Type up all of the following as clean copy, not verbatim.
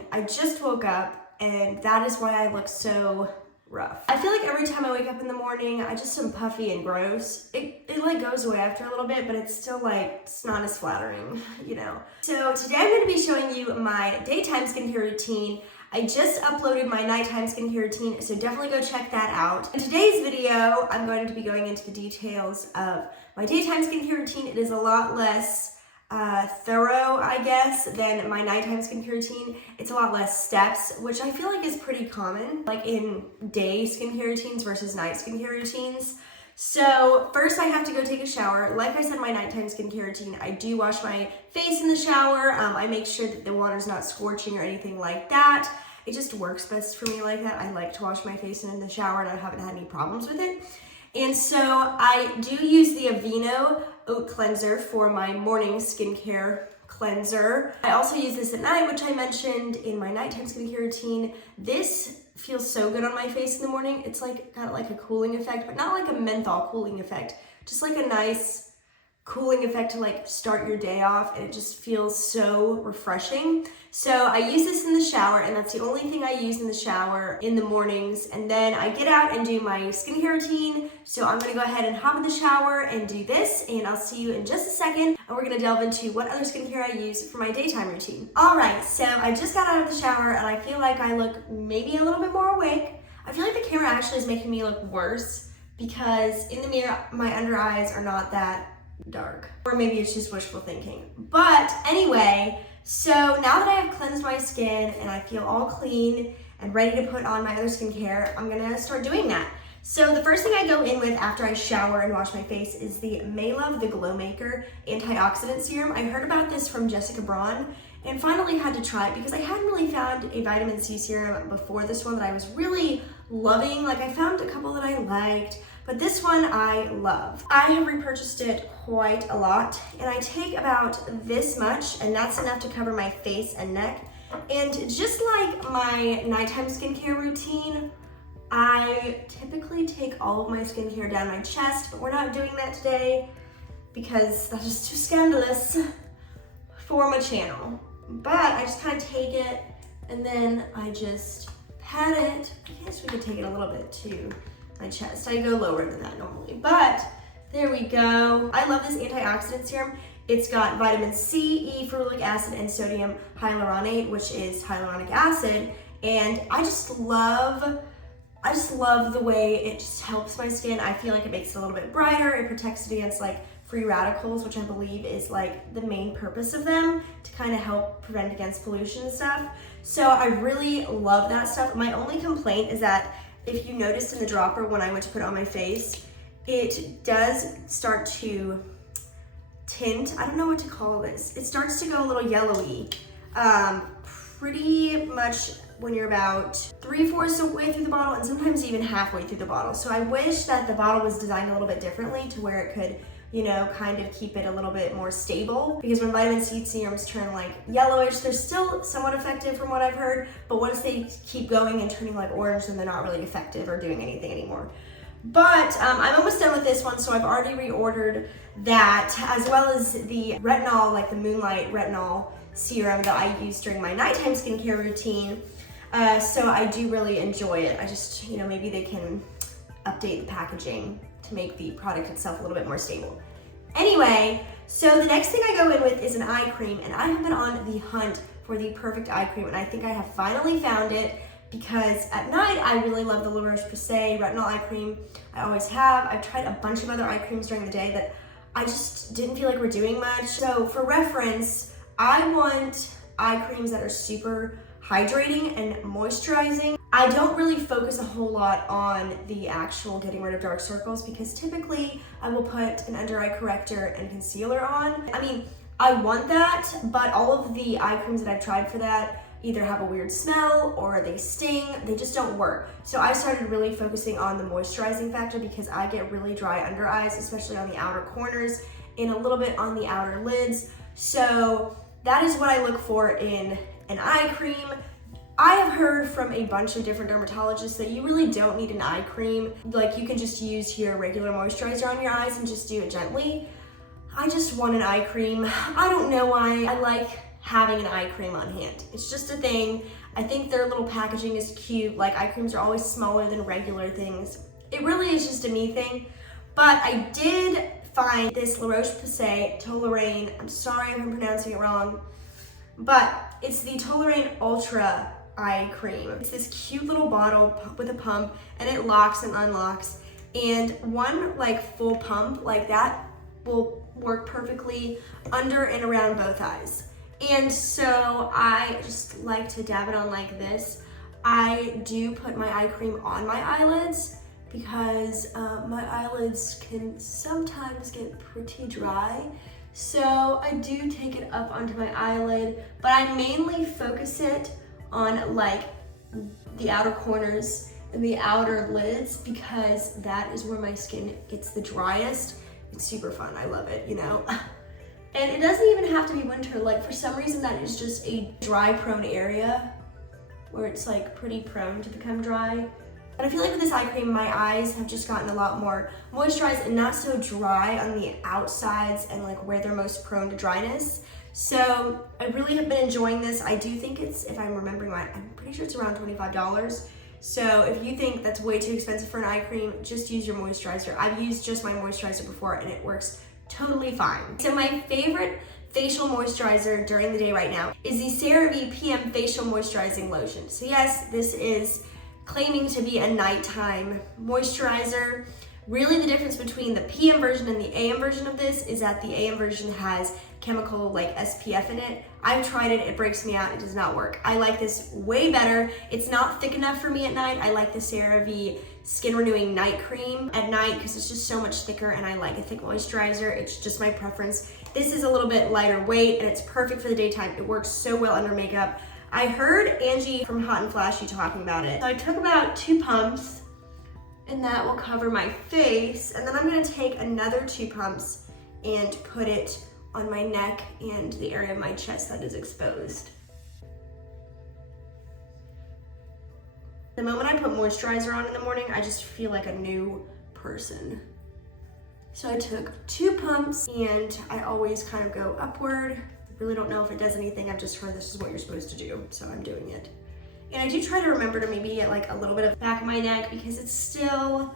morning. I just woke up and that is why I look so rough. I feel like every time I wake up in the morning, I just am puffy and gross. It like goes away after a little bit, but it's still like, it's not as flattering, you know. So today I'm gonna be showing you my daytime skincare routine. I just uploaded my nighttime skincare routine, so definitely go check that out. In today's video, I'm going to be going into the details of my daytime skincare routine. It is a lot less thorough, I guess, than my nighttime skincare routine. It's a lot less steps, which I feel like is pretty common, like in day skincare routines versus night skincare routines. So first I have to go take a shower. Like I said, my nighttime skincare routine, I do wash my face in the shower. I make sure that the water's not scorching or anything like that. It just works best for me like that. I like to wash my face in the shower and I haven't had any problems with it. And so I do use the Aveeno Oat Cleanser for my morning skincare cleanser. I also use this at night, which I mentioned in my nighttime skincare routine. This feels so good on my face in the morning. It's like got like a cooling effect, but not like a menthol cooling effect, just like a nice cooling effect to like start your day off, and it just feels so refreshing. So I use this in the shower, and that's the only thing I use in the shower in the mornings. And then I get out and do my skincare routine. So I'm gonna go ahead and hop in the shower and do this, and I'll see you in just a second. And we're gonna delve into what other skincare I use for my daytime routine. All right, so I just got out of the shower and I feel like I look maybe a little bit more awake. I feel like the camera actually is making me look worse because in the mirror, my under eyes are not that dark, or maybe it's just wishful thinking. But anyway, so now that I have cleansed my skin and I feel all clean and ready to put on my other skincare, I'm gonna start doing that. So the first thing I go in with after I shower and wash my face is the Maylove the Glow Maker Antioxidant Serum. I heard about this from Jessica Braun and finally had to try it because I hadn't really found a vitamin C serum before this one that I was really loving. Like I found a couple that I liked, but this one I love. I have repurchased it quite a lot, and I take about this much, and that's enough to cover my face and neck. And just like my nighttime skincare routine, I typically take all of my skincare down my chest, but we're not doing that today because that's just too scandalous for my channel. But I just kind of take it and then I just pat it. I guess we could take it a little bit to my chest. I go lower than that normally, but there we go. I love this antioxidant serum. It's got vitamin C, E, ferulic acid, and sodium hyaluronate, which is hyaluronic acid. And I just love the way it just helps my skin. I feel like it makes it a little bit brighter. It protects it against like free radicals, which I believe is like the main purpose of them, to kind of help prevent against pollution and stuff. So I really love that stuff. My only complaint is that if you noticed in the dropper when I went to put it on my face, it does start to tint. I don't know what to call this. It starts to go a little yellowy. Pretty much when you're about 3/4 of the way through the bottle, and sometimes even halfway through the bottle. So I wish that the bottle was designed a little bit differently to where it could, you know, kind of keep it a little bit more stable. Because when vitamin C serums turn like yellowish, they're still somewhat effective from what I've heard, but once they keep going and turning like orange, then they're not really effective or doing anything anymore. But I'm almost done with this one, so I've already reordered that, as well as the retinol, like the Moonlight retinol serum that I use during my nighttime skincare routine. So I do really enjoy it. I just, you know, maybe they can update the packaging to make the product itself a little bit more stable. Anyway, so the next thing I go in with is an eye cream, and I have been on the hunt for the perfect eye cream, and I think I have finally found it because at night I really love the La Roche-Posay retinol eye cream. I always have. I've tried a bunch of other eye creams during the day that I just didn't feel like we're doing much. So for reference, I want eye creams that are super hydrating and moisturizing. I don't really focus a whole lot on the actual getting rid of dark circles because typically I will put an under eye corrector and concealer on. I mean, I want that, but all of the eye creams that I've tried for that either have a weird smell or they sting. They just don't work. So I started really focusing on the moisturizing factor because I get really dry under eyes, especially on the outer corners and a little bit on the outer lids. So that is what I look for in an eye cream. I have heard from a bunch of different dermatologists that you really don't need an eye cream. Like you can just use your regular moisturizer on your eyes and just do it gently. I just want an eye cream. I don't know why. I like having an eye cream on hand. It's just a thing. I think their little packaging is cute. Like, eye creams are always smaller than regular things. It really is just a me thing. But I did find this La Roche-Posay Toleraine. I'm sorry if I'm pronouncing it wrong, but it's the Toleraine Ultra eye cream. It's this cute little bottle with a pump, and it locks and unlocks. And one like full pump like that will work perfectly under and around both eyes. And so I just like to dab it on like this. I do put my eye cream on my eyelids because my eyelids can sometimes get pretty dry. So I do take it up onto my eyelid, but I mainly focus it on like the outer corners and the outer lids because that is where my skin gets the driest. It's super fun, I love it, you know? And it doesn't even have to be winter. Like, for some reason that is just a dry prone area where it's like pretty prone to become dry. But I feel like with this eye cream, my eyes have just gotten a lot more moisturized and not so dry on the outsides and like where they're most prone to dryness. So I really have been enjoying this. I do think it's, if I'm remembering right, I'm pretty sure it's around $25. So if you think that's way too expensive for an eye cream, just use your moisturizer. I've used just my moisturizer before and it works totally fine. So my favorite facial moisturizer during the day right now is the CeraVe PM Facial Moisturizing Lotion. So yes, this is claiming to be a nighttime moisturizer. Really the difference between the PM version and the AM version of this is that the AM version has chemical like SPF in it. I've tried it, it breaks me out, it does not work. I like this way better. It's not thick enough for me at night. I like the CeraVe Skin Renewing Night Cream at night because it's just so much thicker and I like a thick moisturizer. It's just my preference. This is a little bit lighter weight and it's perfect for the daytime. It works so well under makeup. I heard Angie from Hot and Flashy talking about it. So I took about 2 pumps and that will cover my face. And then I'm gonna take another 2 pumps and put it on my neck and the area of my chest that is exposed. The moment I put moisturizer on in the morning, I just feel like a new person. So I took 2 pumps and I always kind of go upward. I really don't know if it does anything. I've just heard this is what you're supposed to do, so I'm doing it. And I do try to remember to maybe get like a little bit of back of my neck because it still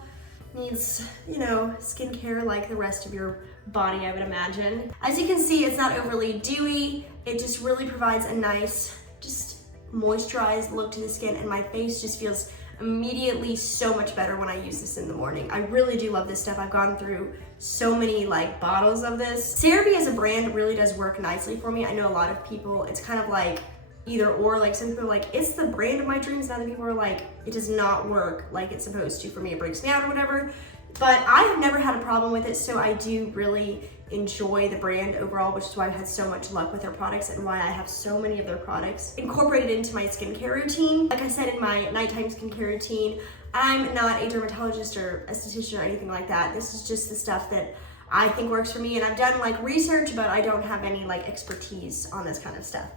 needs, you know, skincare like the rest of your body, I would imagine. As you can see, it's not overly dewy. It just really provides a nice, just moisturized look to the skin, and my face just feels immediately so much better when I use this in the morning. I really do love this stuff. I've gone through so many like bottles of this. CeraVe as a brand really does work nicely for me. I know a lot of people, it's kind of like either or, like some people are like, it's the brand of my dreams, and other people are like, it does not work like it's supposed to for me, it breaks me out or whatever. But I have never had a problem with it, so I do really enjoy the brand overall, which is why I've had so much luck with their products and why I have so many of their products incorporated into my skincare routine. Like I said, in my nighttime skincare routine, I'm not a dermatologist or esthetician or anything like that. This is just the stuff that I think works for me, and I've done like research, but I don't have any like expertise on this kind of stuff.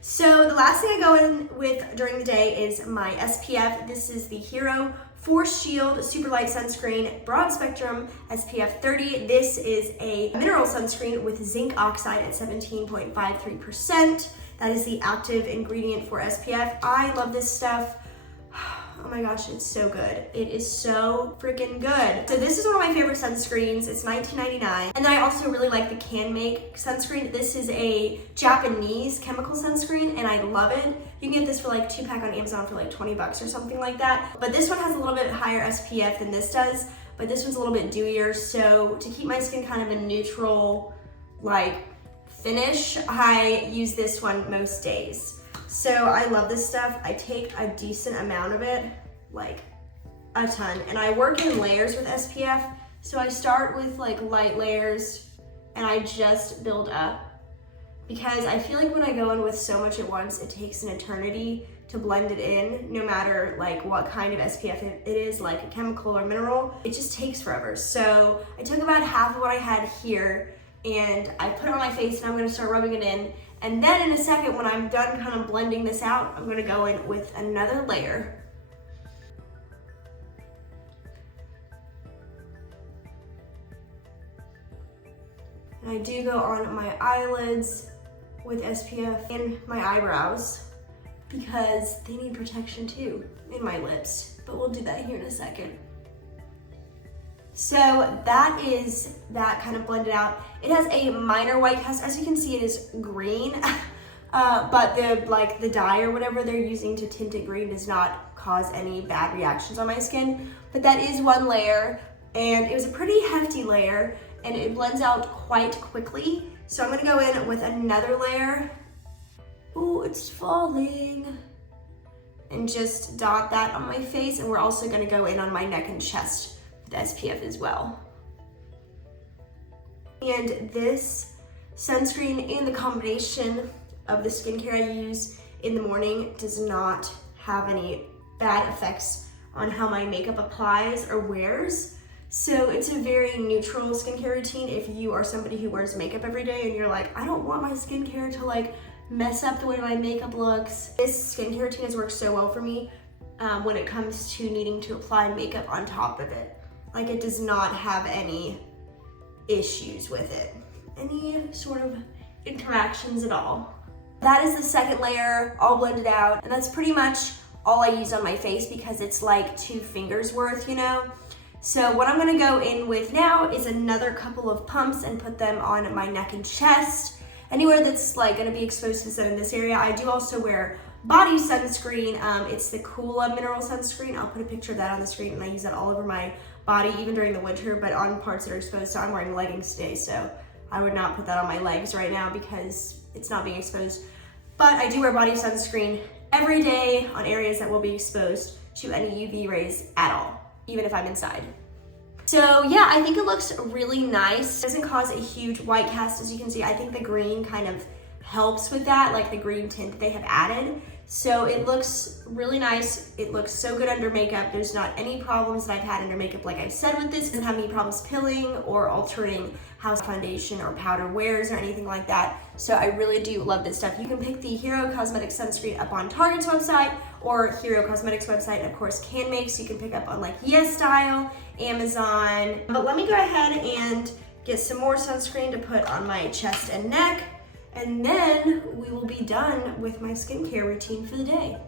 So the last thing I go in with during the day is my SPF. This is the Hero Force Shield Super Light Sunscreen Broad Spectrum SPF 30. This is a mineral sunscreen with zinc oxide at 17.53%. That is the active ingredient for SPF. I love this stuff. Oh my gosh, it's so good. It is so freaking good. So this is one of my favorite sunscreens. It's $19.99. And then I also really like the Can Make sunscreen. This is a Japanese chemical sunscreen and I love it. You can get this for like 2-pack on Amazon for like 20 bucks or something like that. But this one has a little bit higher SPF than this does, but this one's a little bit dewier. So to keep my skin kind of a neutral like finish, I use this one most days. So I love this stuff. I take a decent amount of it, like a ton. And I work in layers with SPF. So I start with like light layers and I just build up, because I feel like when I go in with so much at once, it takes an eternity to blend it in, no matter like what kind of SPF it is, like a chemical or mineral. It just takes forever. So I took about half of what I had here and I put it on my face and I'm gonna start rubbing it in. And then in a second, when I'm done kind of blending this out, I'm gonna go in with another layer. And I do go on my eyelids with SPF in my eyebrows because they need protection too, in my lips, but we'll do that here in a second. So that is that kind of blended out. It has a minor white cast. As you can see, it is green, but the dye or whatever they're using to tint it green does not cause any bad reactions on my skin. But that is one layer, and it was a pretty hefty layer, and it blends out quite quickly. So I'm gonna go in with another layer. Ooh, it's falling. And just dot that on my face, and we're also gonna go in on my neck and chest with SPF as well. And this sunscreen and the combination of the skincare I use in the morning does not have any bad effects on how my makeup applies or wears. So it's a very neutral skincare routine if you are somebody who wears makeup every day and you're like, I don't want my skincare to like mess up the way my makeup looks. This skincare routine has worked so well for me when it comes to needing to apply makeup on top of it. Like, it does not have any issues with it, any sort of interactions at all. That is the second layer all blended out, and that's pretty much all I use on my face because it's like 2 fingers worth, you know? So what I'm gonna go in with now is another couple of pumps and put them on my neck and chest. Anywhere that's like gonna be exposed to the sun in this area. I do also wear body sunscreen. It's the Coola mineral sunscreen. I'll put a picture of that on the screen, and I use that all over my body, even during the winter, but on parts that are exposed. So I'm wearing leggings today, so I would not put that on my legs right now because it's not being exposed. But I do wear body sunscreen every day on areas that will be exposed to any UV rays at all, even if I'm inside. So yeah, I think it looks really nice. It doesn't cause a huge white cast, as you can see. I think the green kind of helps with that, like the green tint that they have added. So it looks really nice. It looks so good under makeup. There's not any problems that I've had under makeup, like I said with this. It doesn't have any problems pilling or altering how foundation or powder wears or anything like that. So I really do love this stuff. You can pick the Hero Cosmetics sunscreen up on Target's website or Hero Cosmetics website, and of course CanMake, so you can pick up on like YesStyle, Amazon. But let me go ahead and get some more sunscreen to put on my chest and neck, and then we will be done with my skincare routine for the day.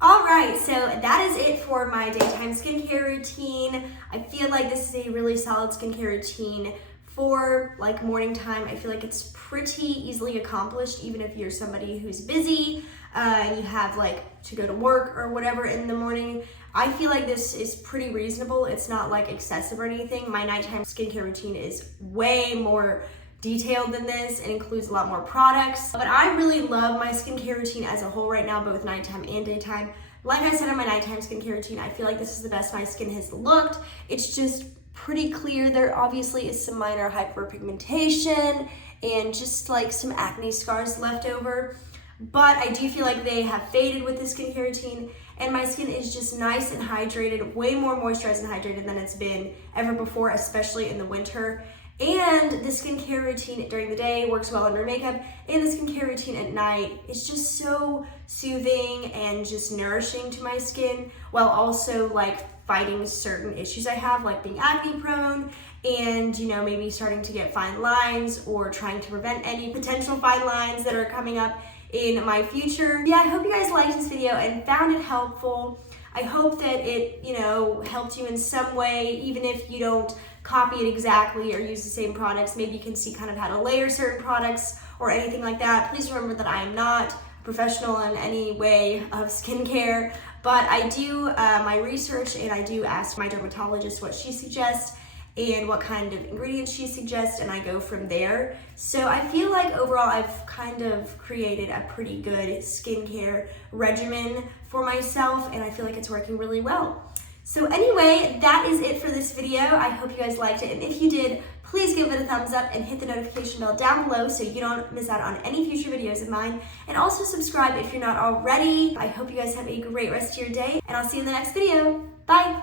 All right, so that is it for my daytime skincare routine. I feel like this is a really solid skincare routine for like morning time. I feel like it's pretty easily accomplished, even if you're somebody who's busy and you have like to go to work or whatever in the morning. I feel like this is pretty reasonable. It's not like excessive or anything. My nighttime skincare routine is way more detailed than this. It includes a lot more products, but I really love my skincare routine as a whole right now, both nighttime and daytime. Like I said in my nighttime skincare routine, I feel like this is the best my skin has looked. It's just pretty clear. There obviously is some minor hyperpigmentation and just like some acne scars left over, but I do feel like they have faded with this skincare routine, and my skin is just nice and hydrated, way more moisturized and hydrated than it's been ever before, especially in the winter. And the skincare routine during the day works well under makeup, and the skincare routine at night is just so soothing and just nourishing to my skin, while also like fighting certain issues I have, like being acne prone and, you know, maybe starting to get fine lines or trying to prevent any potential fine lines that are coming up in my future. Yeah, I hope you guys liked this video and found it helpful. I hope that it, you know, helped you in some way, even if you don't copy it exactly or use the same products. Maybe you can see kind of how to layer certain products or anything like that. Please remember that I am not a professional in any way of skincare, but I do my research, and I do ask my dermatologist what she suggests and what kind of ingredients she suggests, and I go from there. So I feel like overall I've kind of created a pretty good skincare regimen for myself, and I feel like it's working really well. So anyway, that is it for this video. I hope you guys liked it, and if you did, please give it a thumbs up and hit the notification bell down below so you don't miss out on any future videos of mine. And also subscribe if you're not already. I hope you guys have a great rest of your day, and I'll see you in the next video. Bye!